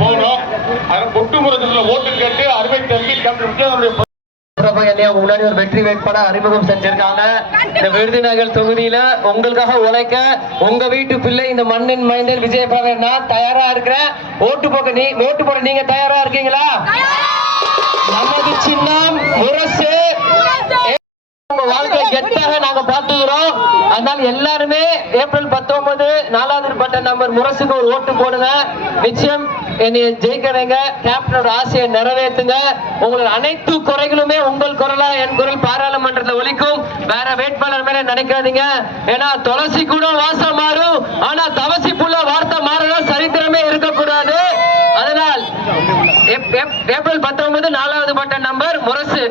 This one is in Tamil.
போகணும். ஒட்டுமுறையில் ஓட்டு கேட்டு அருமை தம்பி முன்னாடி ஒரு வெற்றி வேட்பாளர் அறிமுகம் செஞ்சிருக்காங்க. இந்த விருதுநகர் தொகுதியில உங்களுக்காக உழைக்க உங்க வீட்டு பிள்ளை இந்த மண்ணின் மைந்தன் விஜயபாகர் நான் தயாரா இருக்கிறேன். ஓட்டு போட நீங்க தயாரா இருக்கீங்களா? நமது சின்னம் முரசு. உங்க வாழ்க்கை கெட்டாக நாங்க பாத்துக்கிறோம். அதனால எல்லாருமே ஏப்ரல் 19 4வது பட்ட நம்பர் முரசுக்கு ஒரு ஓட்டு போடுங்க. நிச்சயம் என்னை ஜெயிக்க வைங்க. கேப்டனோட ஆசையை நிறைவேற்றுங்க. உங்களோட அனைத்து குறைகளுமே உங்கள் குரலா என் குரல் பாராளுமன்றத்தில் ஒலிக்கும். வேற வேட்பாளர் மேல நினைக்காதீங்க. ஏன்னா துளசி கூட வாசம் மாறும், ஆனா தவசி புள்ள வார்த்தை மாறலாம் சரித்திரமே இருக்கக்கூடாது. அதனால் ஏப்ரல் 19 4வது பட்ட நம்பர் முரசு.